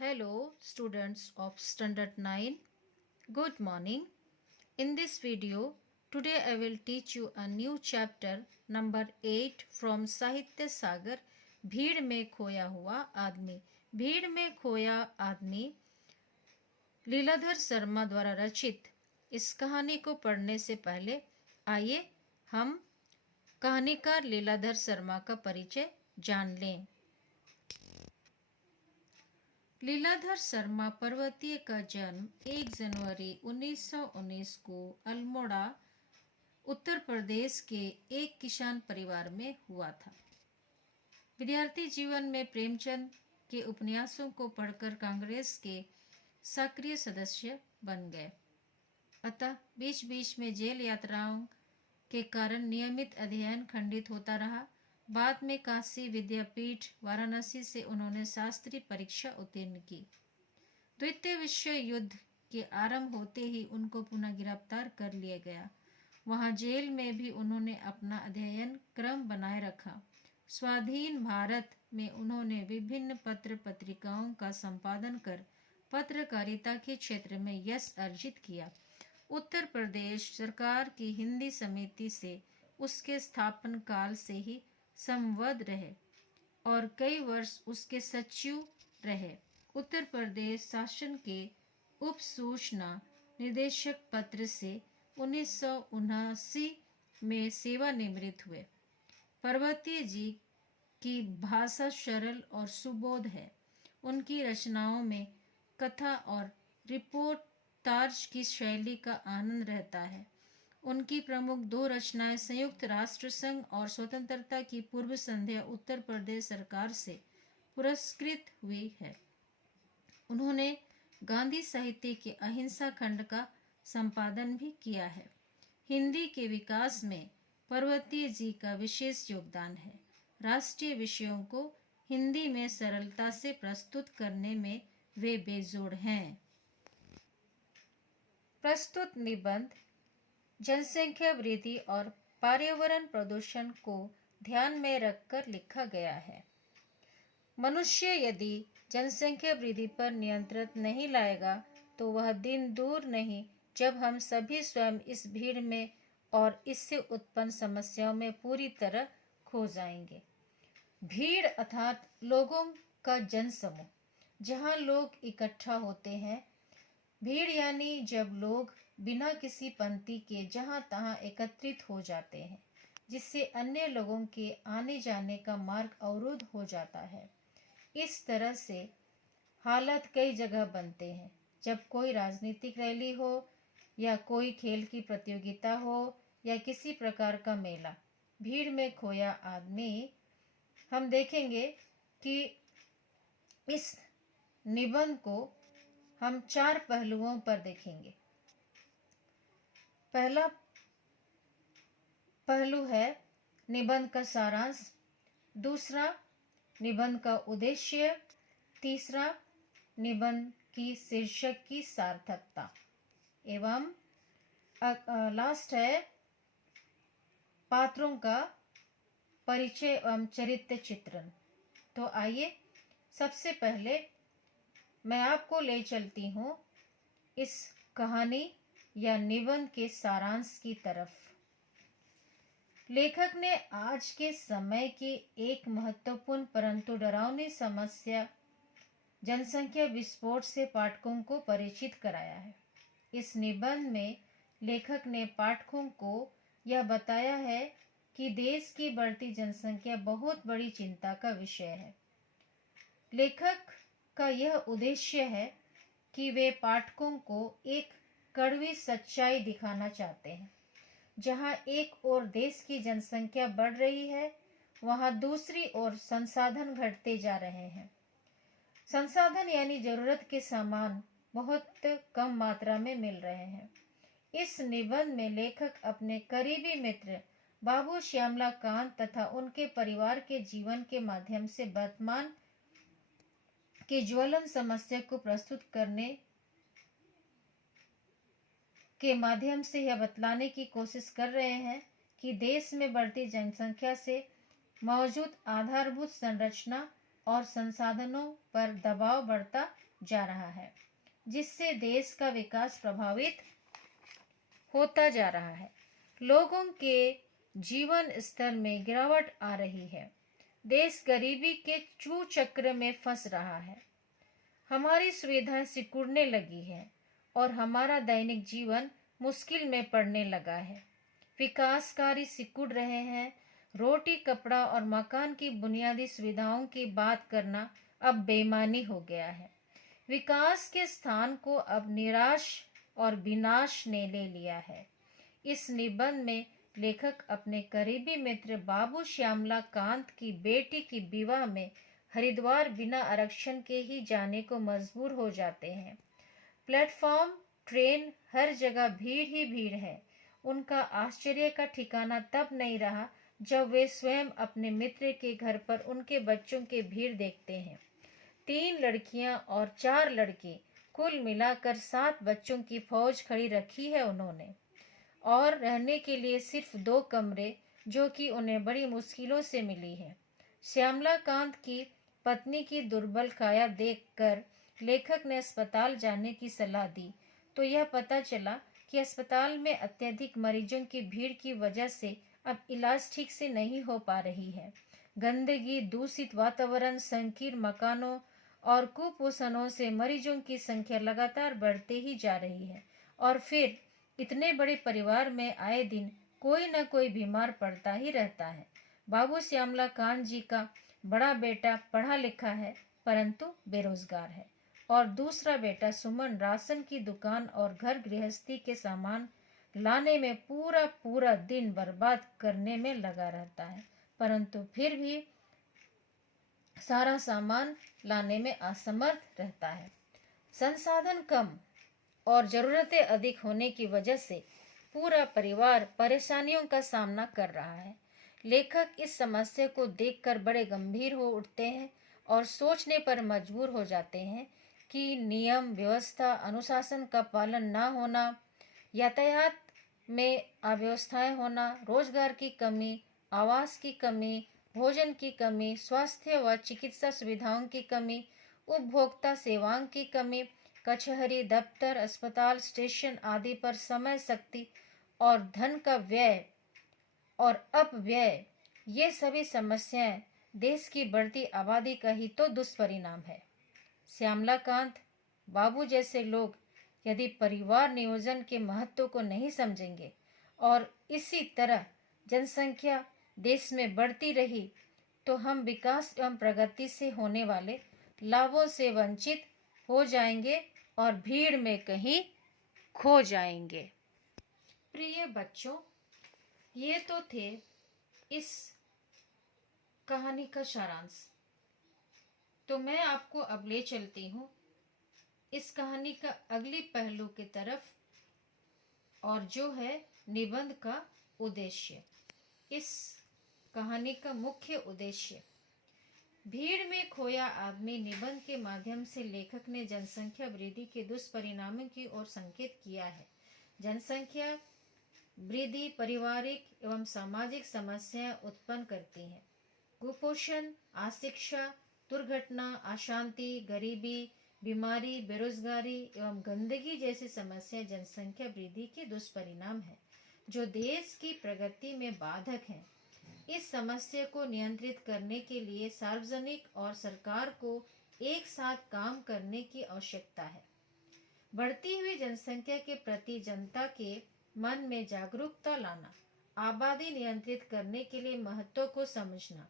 Hello, students of Standard 9. Good morning. In this video, today I will teach you a new chapter number 8 from साहित्य सागर भीड़ में खोया हुआ आदमी। भीड़ में खोया आदमी लीलाधर शर्मा द्वारा रचित इस कहानी को पढ़ने से पहले आइए हम कहानीकार लीलाधर शर्मा का परिचय जान लें। लीलाधर शर्मा पर्वतीय का जन्म 1 जनवरी 1919 को अल्मोड़ा उत्तर प्रदेश के एक किसान परिवार में हुआ था। विद्यार्थी जीवन में प्रेमचंद के उपन्यासों को पढ़कर कांग्रेस के सक्रिय सदस्य बन गए। अतः बीच बीच में जेल यात्राओं के कारण नियमित अध्ययन खंडित होता रहा। बाद में काशी विद्यापीठ वाराणसी से उन्होंने शास्त्री परीक्षा उत्तीर्ण की। द्वितीय विश्व युद्ध के आरंभ होते ही उनको पुनः गिरफ्तार कर लिया गया। वहां जेल में भी उन्होंने अपना अध्ययन क्रम बनाए रखा। स्वाधीन भारत में उन्होंने विभिन्न पत्र पत्रिकाओं का संपादन कर पत्रकारिता के क्षेत्र में यश अर्जित किया। उत्तर प्रदेश सरकार की हिंदी समिति से उसके स्थापन काल से ही संबद्ध रहे और कई वर्ष उसके सचिव रहे। उत्तर प्रदेश शासन के उप सूचना निदेशक पत्र से 1979 में सेवानिवृत्त हुए। पर्वतीय जी की भाषा सरल और सुबोध है। उनकी रचनाओं में कथा और रिपोर्टाज की शैली का आनंद रहता है। उनकी प्रमुख 2 रचनाएं संयुक्त राष्ट्र संघ और स्वतंत्रता की पूर्व संध्या उत्तर प्रदेश सरकार से पुरस्कृत हुई है। उन्होंने गांधी साहित्य के अहिंसा खंड का संपादन भी किया है। हिंदी के विकास में पर्वतीय जी का विशेष योगदान है। राष्ट्रीय विषयों को हिंदी में सरलता से प्रस्तुत करने में वे बेजोड़ हैं। प्रस्तुत निबंध जनसंख्या वृद्धि और पर्यावरण प्रदूषण को ध्यान में रखकर लिखा गया है। मनुष्य यदि जनसंख्या वृद्धि पर नियंत्रण नहीं लाएगा तो वह दिन दूर नहीं जब हम सभी स्वयं इस भीड़ में और इससे उत्पन्न समस्याओं में पूरी तरह खो जाएंगे। भीड़ अर्थात लोगों का जनसमूह, जहाँ लोग इकट्ठा होते हैं। भीड़ यानी जब लोग बिना किसी पंक्ति के जहां तहां एकत्रित हो जाते हैं, जिससे अन्य लोगों के आने जाने का मार्ग अवरुद्ध हो जाता है। इस तरह से हालात कई जगह बनते हैं। जब कोई राजनीतिक रैली हो या कोई खेल की प्रतियोगिता हो या किसी प्रकार का मेला। भीड़ में खोया आदमी हम देखेंगे कि इस निबंध को हम 4 पहलुओं पर देखेंगे। पहला पहलू है निबंध का सारांश, दूसरा निबंध का उद्देश्य, तीसरा निबंध की शीर्षक की सार्थकता एवं लास्ट है पात्रों का परिचय एवं चरित्र चित्रण। तो आइए सबसे पहले मैं आपको ले चलती हूँ इस कहानी या निबंध के सारांश की तरफ। लेखक ने आज के समय की एक महत्वपूर्ण परंतु डरावनी समस्या जनसंख्या विस्फोट से पाठकों को परिचित कराया है। इस निबंध में लेखक ने पाठकों को यह बताया है कि देश की बढ़ती जनसंख्या बहुत बड़ी चिंता का विषय है। लेखक का यह उद्देश्य है कि वे पाठकों को एक कड़वी सच्चाई दिखाना चाहते हैं। जहां एक ओर देश की जनसंख्या बढ़ रही है, वहां दूसरी ओर संसाधन घटते जा रहे हैं। संसाधन यानी जरूरत के सामान बहुत कम मात्रा में मिल रहे हैं। इस निबंध में लेखक अपने करीबी मित्र बाबू श्यामला कांत तथा उनके परिवार के जीवन के माध्यम से वर्तमान की ज्वलन समस्या को प्रस्तुत करने के माध्यम से यह बतलाने की कोशिश कर रहे हैं कि देश में बढ़ती जनसंख्या से मौजूद आधारभूत संरचना और संसाधनों पर दबाव बढ़ता जा रहा है, जिससे देश का विकास प्रभावित होता जा रहा है। लोगों के जीवन स्तर में गिरावट आ रही है। देश गरीबी के चक्र में फंस रहा है। हमारी सुविधाएं सिकुड़ने लगी है और हमारा दैनिक जीवन मुश्किल में पड़ने लगा है। विकास कार्य सिकुड़ रहे हैं। रोटी, कपड़ा और मकान की बुनियादी सुविधाओं की बात करना अब बेईमानी हो गया है। विकास के स्थान को अब निराश और विनाश ने ले लिया है। इस निबंध में लेखक अपने करीबी मित्र बाबू श्यामला कांत की बेटी की विवाह में हरिद्वार बिना आरक्षण के ही जाने को मजबूर हो जाते हैं। प्लेटफॉर्म, ट्रेन, हर जगह भीड़ ही भीड़ है। उनका आश्चर्य का ठिकाना तब नहीं रहा जब वे स्वयं अपने मित्र के घर पर उनके बच्चों की भीड़ देखते हैं। 3 लड़कियां और 4 लड़के, कुल मिलाकर 7 बच्चों की फौज खड़ी रखी है उन्होंने, और रहने के लिए सिर्फ 2 कमरे, जो कि उन्हें बड़ी मुश्किलों से मिली है। श्यामला कांत की पत्नी की दुर्बल काया देखकर लेखक ने अस्पताल जाने की सलाह दी, तो यह पता चला कि अस्पताल में अत्यधिक मरीजों की भीड़ की वजह से अब इलाज ठीक से नहीं हो पा रही है। गंदगी, दूषित वातावरण, संकीर्ण मकानों और कुपोषणों से मरीजों की संख्या लगातार बढ़ते ही जा रही है। और फिर इतने बड़े परिवार में आए दिन कोई न कोई बीमार पड़ता ही रहता है। बाबू श्यामला कांत जी का बड़ा बेटा पढ़ा लिखा है परंतु बेरोजगार है, और दूसरा बेटा सुमन राशन की दुकान और घर गृहस्थी के सामान लाने में पूरा पूरा दिन बर्बाद करने में लगा रहता है, परंतु फिर भी सारा सामान लाने में असमर्थ रहता है। संसाधन कम और ज़रूरतें अधिक होने की वजह से पूरा परिवार परेशानियों का सामना कर रहा है। लेखक इस समस्या को देखकर बड़े गंभीर हो उठते हैं और सोचने पर मजबूर हो जाते हैं कि नियम, व्यवस्था, अनुशासन का पालन न होना, यातायात में अव्यवस्थाएं होना, रोजगार की कमी, आवास की कमी, भोजन की कमी, स्वास्थ्य व चिकित्सा सुविधाओं की कमी, उपभोक्ता सेवाओं की कमी, कचहरी, दफ्तर, अस्पताल, स्टेशन आदि पर समय, शक्ति और धन का व्यय और अपव्यय, ये सभी समस्याएं देश की बढ़ती आबादी का ही तो दुष्परिणाम है। श्यामला कांत बाबू जैसे लोग यदि परिवार नियोजन के महत्व को नहीं समझेंगे और इसी तरह जनसंख्या देश में बढ़ती रही तो हम विकास एवं प्रगति से होने वाले लाभों से वंचित हो जाएंगे और भीड़ में कहीं खो जाएंगे। प्रिय बच्चों, ये तो थे इस कहानी का सारांश। तो मैं आपको अब ले चलती हूँ इस कहानी का अगली पहलू की तरफ, और जो है निबंध का उद्देश्य। इस कहानी का मुख्य उद्देश्य, भीड़ में खोया आदमी निबंध के माध्यम से लेखक ने जनसंख्या वृद्धि के दुष्परिणामों की ओर संकेत किया है। जनसंख्या वृद्धि पारिवारिक एवं सामाजिक समस्याएं उत्पन्न करती है। कुपोषण, अशिक्षा, दुर्घटना, अशांति, गरीबी, बीमारी, बेरोजगारी एवं गंदगी जैसी समस्याएं जनसंख्या वृद्धि के दुष्परिणाम है, जो देश की प्रगति में बाधक हैं। इस समस्या को नियंत्रित करने के लिए सार्वजनिक और सरकार को एक साथ काम करने की आवश्यकता है। बढ़ती हुई जनसंख्या के प्रति जनता के मन में जागरूकता लाना, आबादी नियंत्रित करने के लिए महत्व को समझना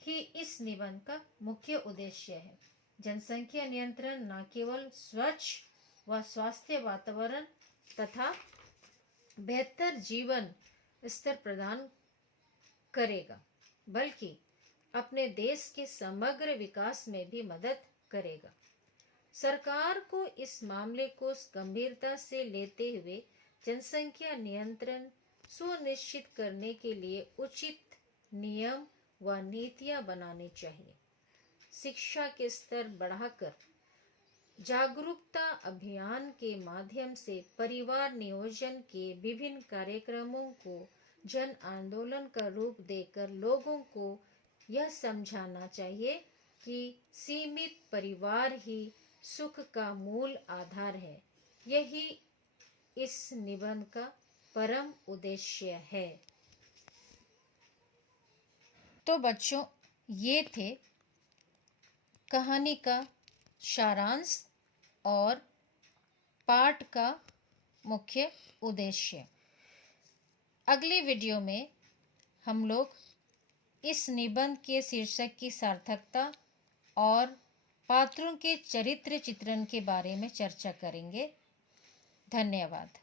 ही इस निबंध का मुख्य उद्देश्य है। जनसंख्या नियंत्रण न केवल स्वच्छ व स्वास्थ्य वातावरण तथा बेहतर जीवन स्तर प्रदान करेगा, बल्कि अपने देश के समग्र विकास में भी मदद करेगा। सरकार को इस मामले को गंभीरता से लेते हुए जनसंख्या नियंत्रण सुनिश्चित करने के लिए उचित नियम व नीतियां बनानी चाहिए। शिक्षा के स्तर बढ़ाकर जागरूकता अभियान के माध्यम से परिवार नियोजन के विभिन्न कार्यक्रमों को जन आंदोलन का रूप देकर लोगों को यह समझाना चाहिए कि सीमित परिवार ही सुख का मूल आधार है। यही इस निबंध का परम उद्देश्य है। तो बच्चों, ये थे कहानी का सारांश और पाठ का मुख्य उद्देश्य। अगली वीडियो में हम लोग इस निबंध के शीर्षक की सार्थकता और पात्रों के चरित्र चित्रण के बारे में चर्चा करेंगे। धन्यवाद।